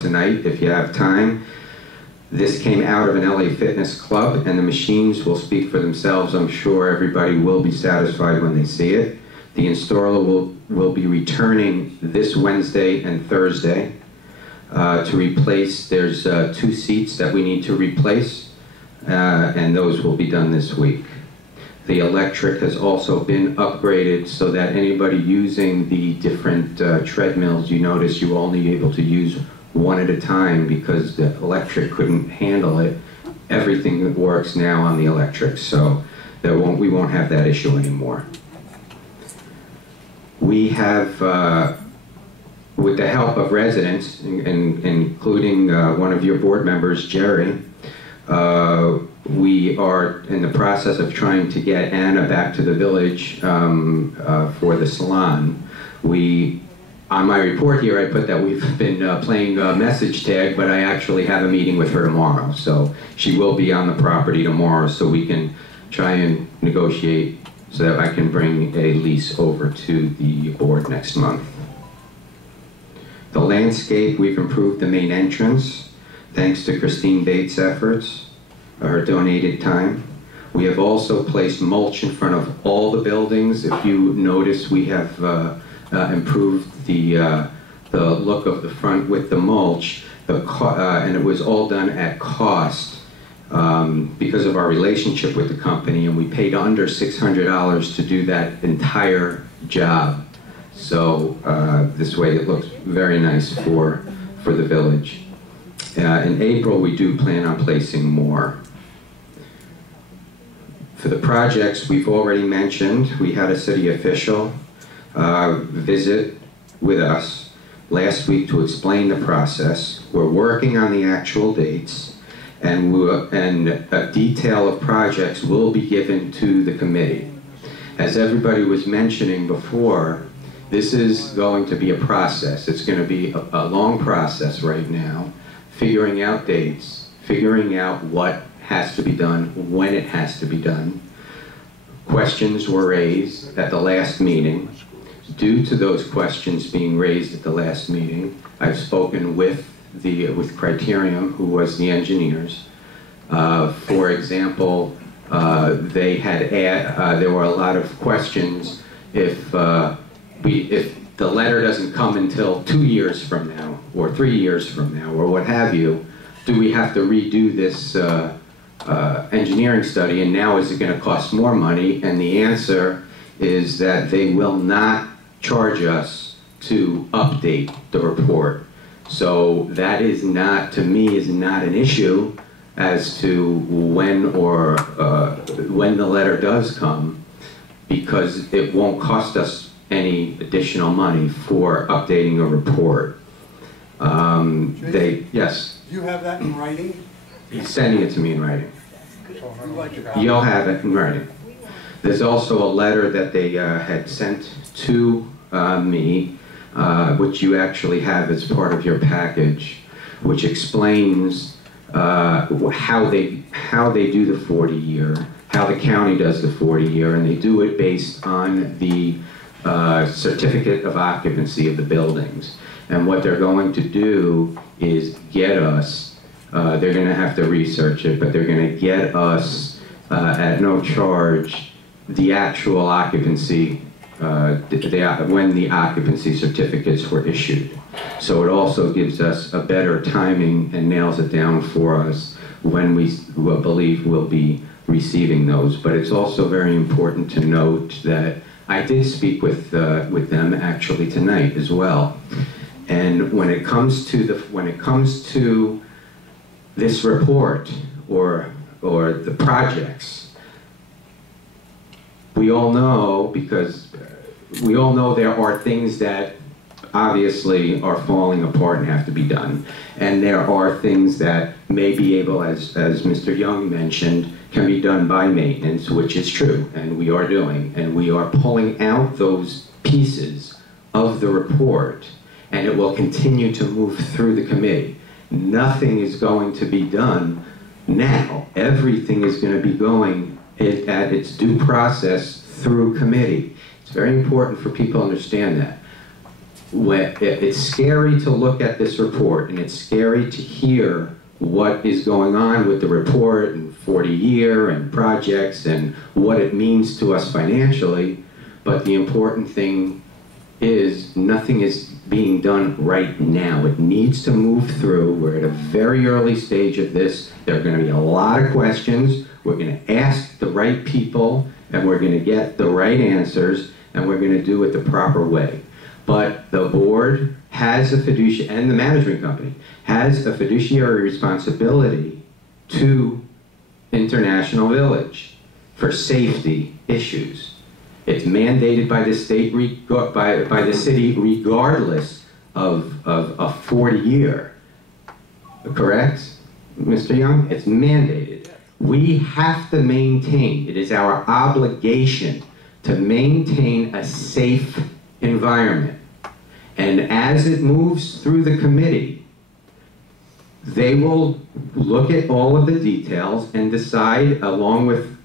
tonight if you have time. This came out of an LA Fitness Club, and the machines will speak for themselves. I'm sure everybody will be satisfied when they see it. The installer will be returning this Wednesday and Thursday to replace. There's 2 seats that we need to replace, and those will be done this week. The electric has also been upgraded so that anybody using the different treadmills, you notice you only able to use one at a time because the electric couldn't handle it. Everything works now on the electric, so we won't have that issue anymore. We have, with the help of residents, including one of your board members, Jerry, we are in the process of trying to get Anna back to the village for the salon. On my report here, I put that we've been playing message tag, but I actually have a meeting with her tomorrow. So she will be on the property tomorrow, so we can try and negotiate so that I can bring a lease over to the board next month. The landscape, we've improved the main entrance, thanks to Christine Bates' efforts, her donated time. We have also placed mulch in front of all the buildings. If you notice, we have improved the look of the front with the mulch, and it was all done at cost because of our relationship with the company, and we paid under $600 to do that entire job. So this way it looks very nice for the village. In April, we do plan on placing more. For the projects we've already mentioned, we had a city official visit with us last week to explain the process. We're working on the actual dates, and a detail of projects will be given to the committee. As everybody was mentioning before, this is going to be a process. It's going to be a long process right now, figuring out dates, figuring out what has to be done, when it has to be done. Questions were raised at the last meeting. Due to those questions being raised at the last meeting, I've spoken with Criterium, who was the engineers. For example, there were a lot of questions if the letter doesn't come until 2 years from now, or 3 years from now, or what have you, do we have to redo this engineering study, and now is it going to cost more money? And the answer is that they will not charge us to update the report. So that is not, to me, is not an issue as to when the letter does come, because it won't cost us any additional money for updating a report. Yes? Do you have that in writing? He's sending it to me in writing. You'll have it in writing. There's also a letter that they had sent to me, which you actually have as part of your package, which explains how they do the 40-year, how the county does the 40-year, and they do it based on the certificate of occupancy of the buildings. And what they're going to do is get us, they're going to have to research it, but they're going to get us at no charge the actual occupancy, when the occupancy certificates were issued. So it also gives us a better timing and nails it down for us when we believe we'll be receiving those. But it's also very important to note that I did speak with them actually tonight as well. And when it comes to this report or the projects, we all know, because we all know there are things that obviously are falling apart and have to be done. And there are things that may be able, as Mr. Young mentioned, can be done by maintenance, which is true, and we are doing. And we are pulling out those pieces of the report, and it will continue to move through the committee. Nothing is going to be done now. Everything is going to be going at its due process through committee. It's very important for people to understand that. It's scary to look at this report, and it's scary to hear what is going on with the report and 40-year and projects and what it means to us financially, but the important thing is nothing is being done right now. It needs to move through. We're at a very early stage of this. There are going to be a lot of questions. We're going to ask the right people, and we're going to get the right answers, and we're going to do it the proper way. But the board has a fiduciary, and the management company has a fiduciary responsibility to International Village for safety issues. It's mandated by the state, by the city, regardless of a 40-year. Correct, Mr. Young? It's mandated. We have to maintain, it is our obligation to maintain a safe environment. And as it moves through the committee, they will look at all of the details and decide, along with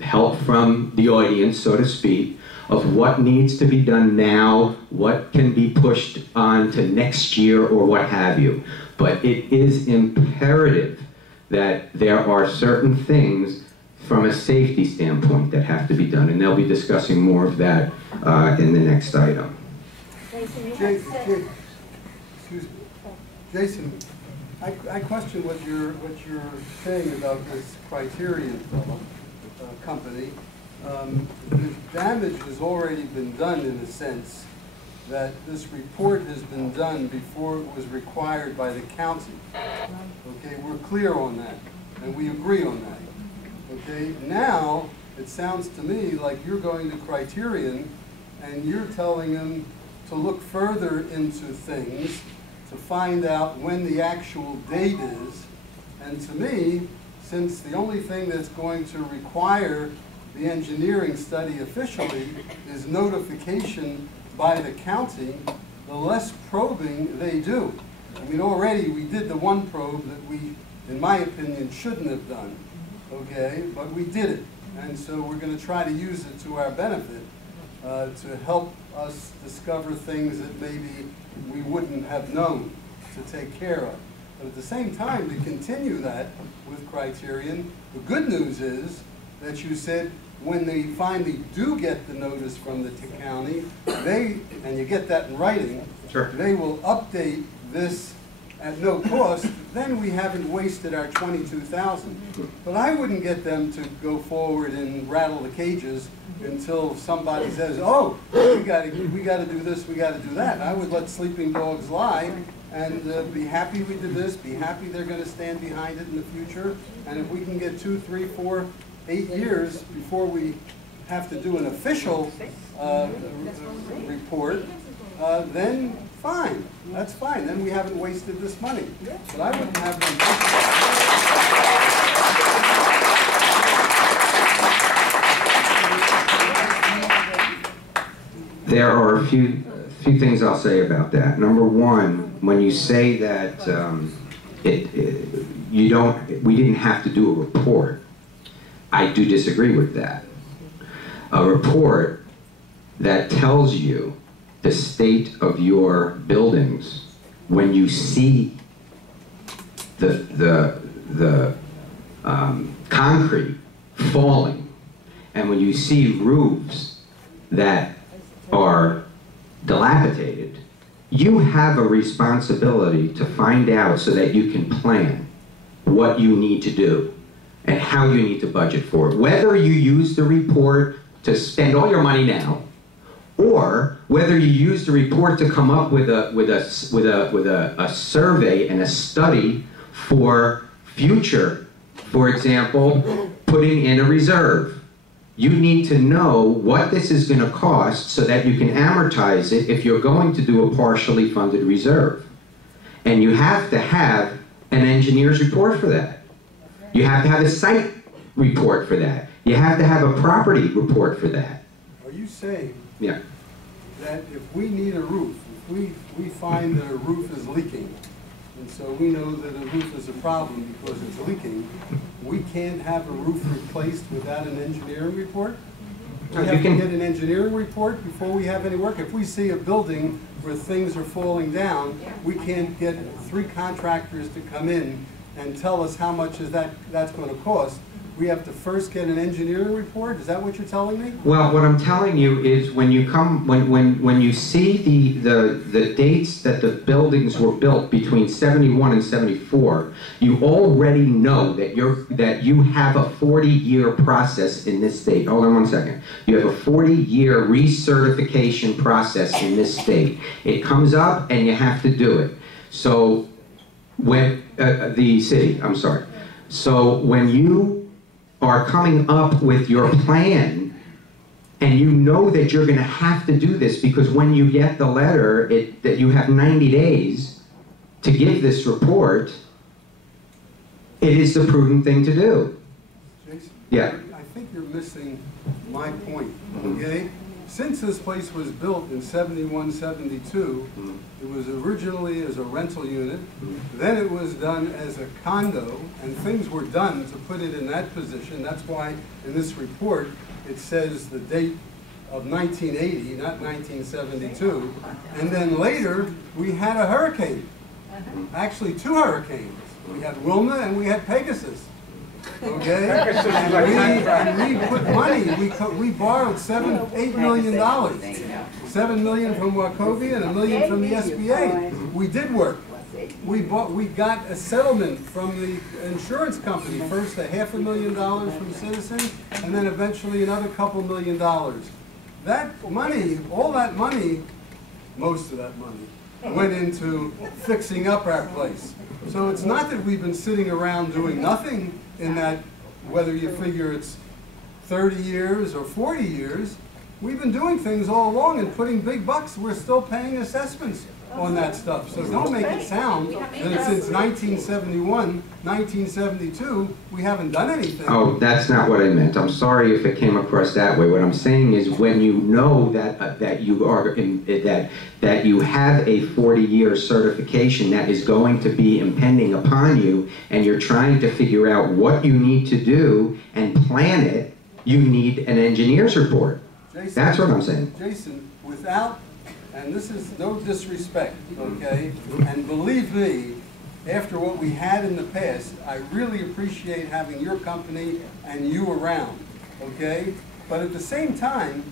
help from the audience, so to speak, of what needs to be done now, what can be pushed on to next year or what have you. But it is imperative that there are certain things from a safety standpoint that have to be done, and they'll be discussing more of that in the next item. Jason, I question what you're saying about this Criterion company. The damage has already been done, in a sense, that this report has been done before it was required by the county. Okay, we're clear on that, and we agree on that. Okay, now it sounds to me like you're going to Criterion and you're telling them to look further into things to find out when the actual date is. And to me, since the only thing that's going to require the engineering study officially is notification by the county, the less probing they do. I mean, already we did the one probe that we, in my opinion, shouldn't have done, okay, but we did it. And so we're going to try to use it to our benefit to help us discover things that maybe we wouldn't have known to take care of. But at the same time, to continue that with Criterion, the good news is that you said when they finally do get the notice from the county, and you get that in writing, sure, they will update this at no cost. Then we haven't wasted our $22,000. But I wouldn't get them to go forward and rattle the cages until somebody says, "Oh, we got to do this, we got to do that." I would let sleeping dogs lie and be happy we did this, be happy they're going to stand behind it in the future. And if we can get 2, 3, 4, 8 years before we have to do an official report, then fine, that's fine. Then we haven't wasted this money. But I wouldn't have them. There are a few things I'll say about that. Number one, when you say that we didn't have to do a report, I do disagree with that. A report that tells you the state of your buildings when you see the concrete falling, and when you see roofs that are dilapidated, you have a responsibility to find out so that you can plan what you need to do and how you need to budget for it. Whether you use the report to spend all your money now, or whether you use the report to come up with a survey and a study for future, for example, putting in a reserve. You need to know what this is going to cost so that you can amortize it if you're going to do a partially funded reserve. And you have to have an engineer's report for that. You have to have a site report for that. You have to have a property report for that. Are you saying yeah, that if we need a roof, if we find that a roof is leaking, and so we know that a roof is a problem because it's leaking, we can't have a roof replaced without an engineering report? We have to get an engineering report before we have any work. If we see a building where things are falling down, we can't get 3 contractors to come in and tell us how much that's going to cost. We have to first get an engineering report? Is that what you're telling me? Well, what I'm telling you is when you come, when you see the dates that the buildings were built between 71 and 74, you already know that you have a 40-year process in this state. Hold on one second. You have a 40-year recertification process in this state. It comes up and you have to do it. So when the city, I'm sorry. So when you are coming up with your plan, and you know that you're going to have to do this, because when you get the letter that you have 90 days to give this report, it is the prudent thing to do. Jason, yeah. I think you're missing my point, okay? Since this place was built in 71, 72, it was originally as a rental unit, then it was done as a condo, and things were done to put it in that position. That's why in this report it says the date of 1980, not 1972. And then later we had a hurricane, actually 2 hurricanes. We had Wilma and we had Pegasus. Okay, and we put money. We borrowed $8 million, $7 million from Wachovia and $1 million from the SBA. We did work. We got a settlement from the insurance company. First, $500,000 from Citizens, and then eventually another couple $1 million. That money, all that money, most of that money, went into fixing up our place. So it's not that we've been sitting around doing nothing. In that, whether you figure it's 30 years or 40 years, we've been doing things all along and putting big bucks. We're still paying assessments on that stuff. So don't make it sound that since 1971, 1972, we haven't done anything. Oh, that's not what I meant. I'm sorry if it came across that way. What I'm saying is when you know that you have a 40-year certification that is going to be impending upon you, and you're trying to figure out what you need to do and plan it, you need an engineer's report. Jason, that's what I'm saying. Jason, without, and this is no disrespect, okay, and believe me, after what we had in the past, I really appreciate having your company and you around, okay? But at the same time,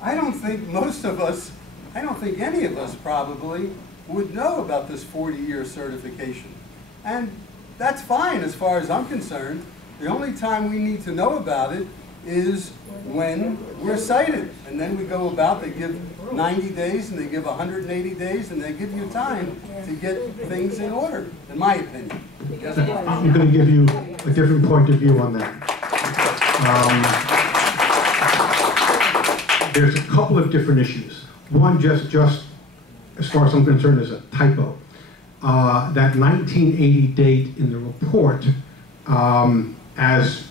I don't think most of us, I don't think any of us probably would know about this 40-year certification. And that's fine as far as I'm concerned. The only time we need to know about it is when we're cited. And then we go about, they give 90 days and they give 180 days and they give you time to get things in order, in my opinion. Yes, I'm going to give you a different point of view on that. There's a couple of different issues. One, just as far as I'm concerned, is a typo. That 1980 date in the report, as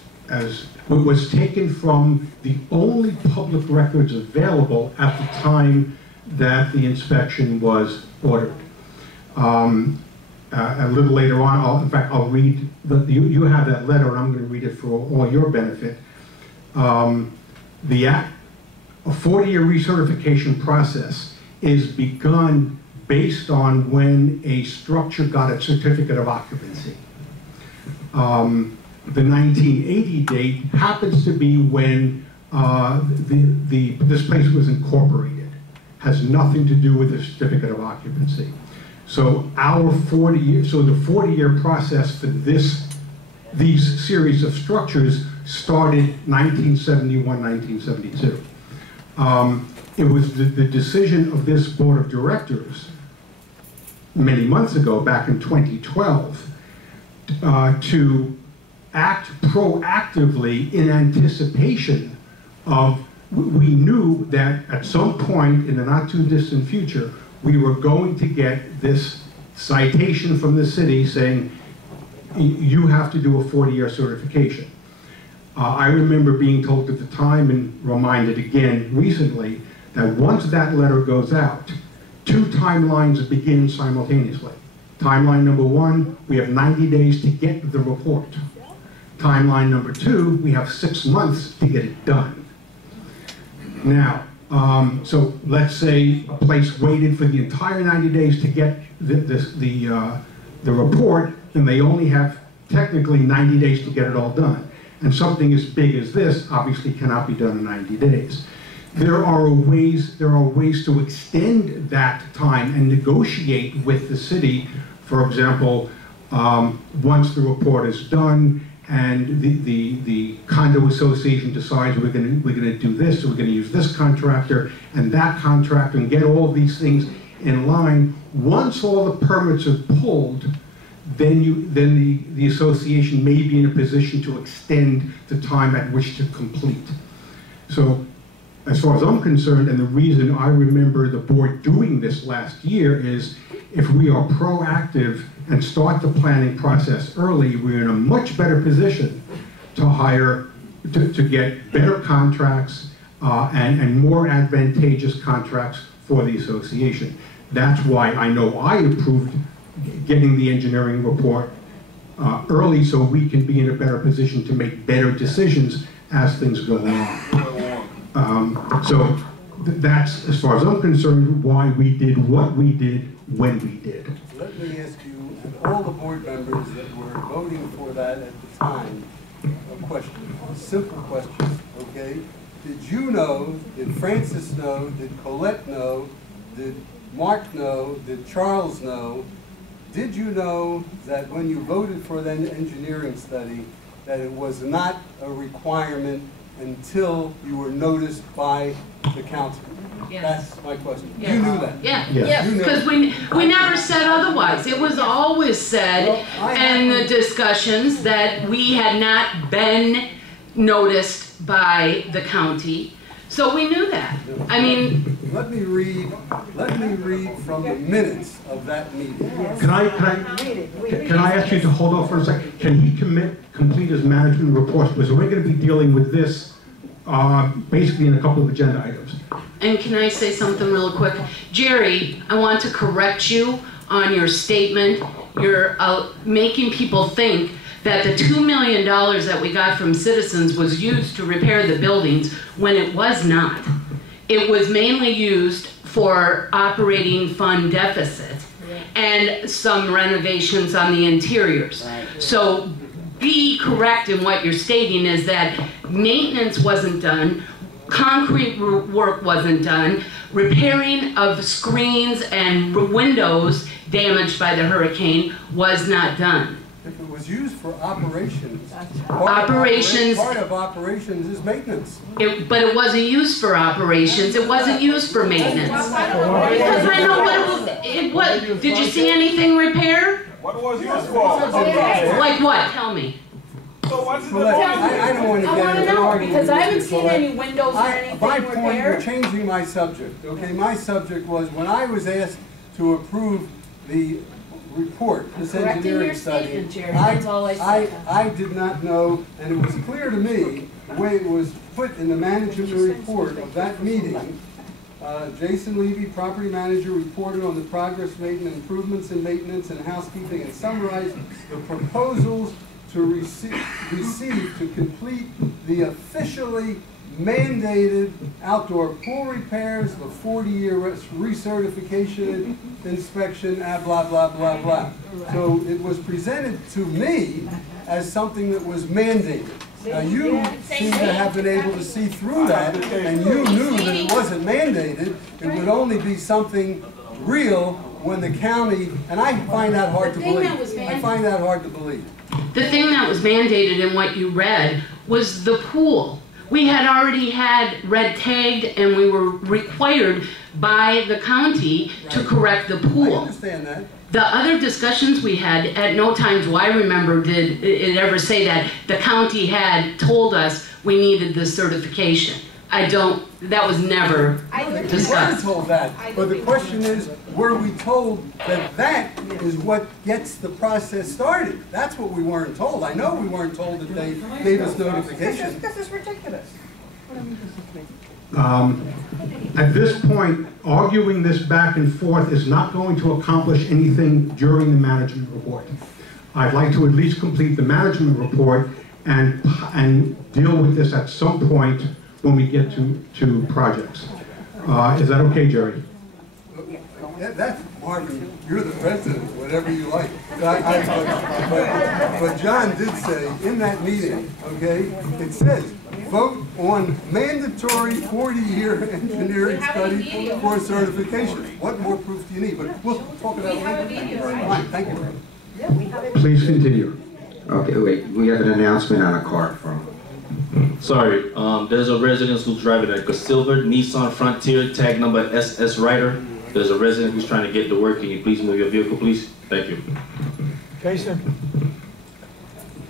was taken from the only public records available at the time that the inspection was ordered. A little later on, in fact, I'll read, you have that letter and I'm going to read it for all your benefit. A 40-year recertification process is begun based on when a structure got a certificate of occupancy. The 1980 date happens to be when this place was incorporated. Has nothing to do with the certificate of occupancy. So the 40-year process for these series of structures started 1971, 1972. It was the decision of this board of directors many months ago, back in 2012, to act proactively in anticipation of, we knew that at some point in the not too distant future, we were going to get this citation from the city saying, you have to do a 40-year certification. I remember being told at the time, and reminded again recently, that once that letter goes out, 2 timelines begin simultaneously. Timeline number 1, we have 90 days to get the report. Timeline number 2, we have 6 months to get it done. Now, so let's say a place waited for the entire 90 days to get the report, and they only have technically 90 days to get it all done. And something as big as this obviously cannot be done in 90 days. There are ways to extend that time and negotiate with the city. For example, once the report is done and the condo association decides we're going to do this, or we're going to use this contractor and that contractor, and get all of these things in line. Once all the permits are pulled, then the association may be in a position to extend the time at which to complete. So, as far as I'm concerned, and the reason I remember the board doing this last year is, if we are proactive and start the planning process early, we're in a much better position to hire, to get better contracts and more advantageous contracts for the association. That's why I know I approved getting the engineering report early, so we can be in a better position to make better decisions as things go along. So that's, as far as I'm concerned, why we did what we did when we did. Let me ask you, and all the board members that were voting for that at the time, a question, a simple question, okay? Did you know, did Francis know, did Colette know, did Mark know, did Charles know, did you know that when you voted for that engineering study, that it was not a requirement until you were noticed by the council? Yes. That's my question. Yes. You knew that? Yeah, Yes. yeah, because we never said otherwise. It was always said in the discussions that we had not been noticed by the county. So we knew that. I mean, Let me read from the minutes of that meeting. Can I ask you to hold off for a second? Can he complete his management reports? Because we're going to be dealing with this basically in a couple of agenda items. and can I say something real quick? Jerry, I want to correct you on your statement. You're making people think that the $2 million that we got from citizens was used to repair the buildings, when it was not. It was mainly used for operating fund deficit and some renovations on the interiors. So be correct in what you're stating, is that maintenance wasn't done, concrete work wasn't done, repairing of screens and windows damaged by the hurricane was not done. If it was used for operations, Operations. part of operations is maintenance. But it wasn't used for operations, it wasn't used for maintenance. Because I know what did you see anything repaired? What was yours for? Like what? Tell me. So what's the Colette, I don't want to I get want to into an know, argument because I with haven't you, seen Colette. any windows or anything My point, you're repaired. changing my subject, okay? My subject was, when I was asked to approve the report, this Correcting engineering your study, statement, Jerry, that's all I said. I did not know, and it was clear to me, the way it was put in the management report of that meeting, Jason Levy, property manager, reported on the progress made in improvements in maintenance and housekeeping, and summarized the proposals to receive to complete the officially mandated outdoor pool repairs, the 40-year recertification, inspection, blah, blah, blah, blah. So it was presented to me as something that was mandated. Now, you seem to have been able to see through that, and you knew that it wasn't mandated. It would only be something real when the county, and I find that hard to believe. I find that hard to believe. The thing that was mandated in what you read was the pool. We had already had red tagged, and we were required by the county to correct the I pool. understand that. The other discussions we had, at no time do I remember did it ever say that the county had told us we needed this certification. That was never We weren't discussed. told that, but the question is, were we told that that is what gets the process started? That's what we weren't told. I know we weren't told that they gave us notification. This is ridiculous. At this point, arguing this back and forth is not going to accomplish anything during the management report. I'd like to at least complete the management report and deal with this at some point when we get to projects. Is that okay, Jerry? That's, Marvin, you're the president, whatever you like. But John did say, in that meeting, okay, it says, vote on mandatory 40-year engineering study for certification. What more proof do you need? But we'll talk about it later. Fine, thank you. Please continue. Okay, wait, we have an announcement on a car from. Sorry, there's a resident who's driving a silver Nissan Frontier, tag number SS Rider. There's a resident who's trying to get to work. Can you please move your vehicle, please? Thank you. Jason,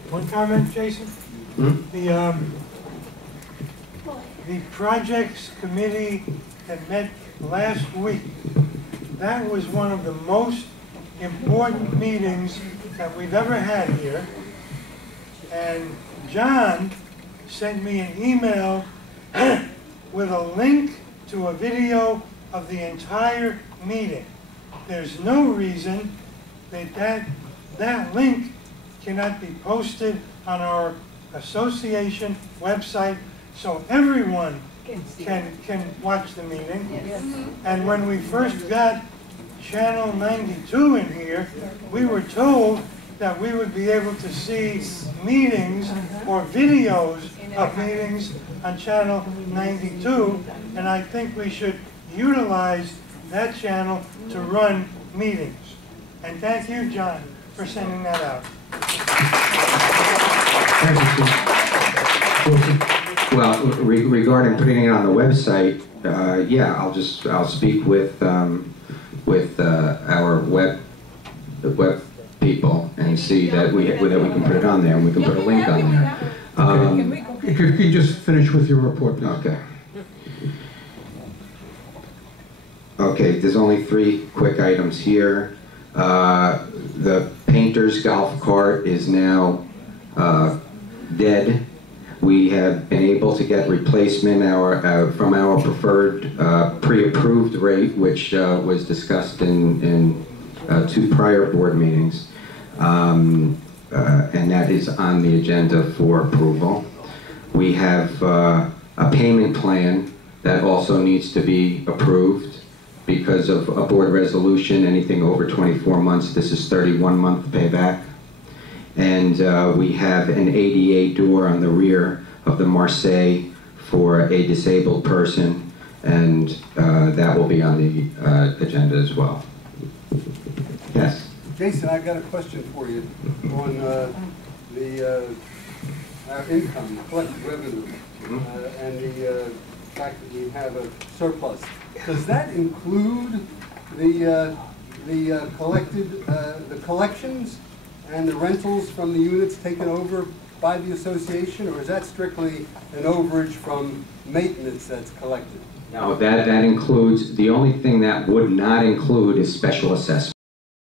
one comment, Jason? The projects committee that met last week, that was one of the most important meetings that we've ever had here. And John sent me an email with a link to a video of the entire meeting. There's no reason that link cannot be posted on our association website so everyone can watch the meeting. And when we first got Channel 92 in here, we were told that we would be able to see meetings or videos of meetings on Channel 92, and I think we should utilize that channel to run meetings. And thank you, John, for sending that out. Thank you, Steve. Well, regarding putting it on the website, yeah, I'll speak with our web people and see that we can put it on there and we can put a link on there. If you could just finish with your report, please. Okay. Okay, there's only 3 quick items here. The painter's golf cart is now dead. We have been able to get replacement from our preferred pre-approved rate, which was discussed in 2 prior board meetings, and that is on the agenda for approval. We have a payment plan that also needs to be approved because of a board resolution. Anything over 24 months, this is 31-month payback. And we have an ADA door on the rear of the Marseille for a disabled person, and that will be on the agenda as well. Yes? Jason, I've got a question for you on our income, collected revenue, and the fact that we have a surplus. Does that include the collections and the rentals from the units taken over by the association, or is that strictly an overage from maintenance that's collected? No, that includes, the only thing that would not include is special assessment.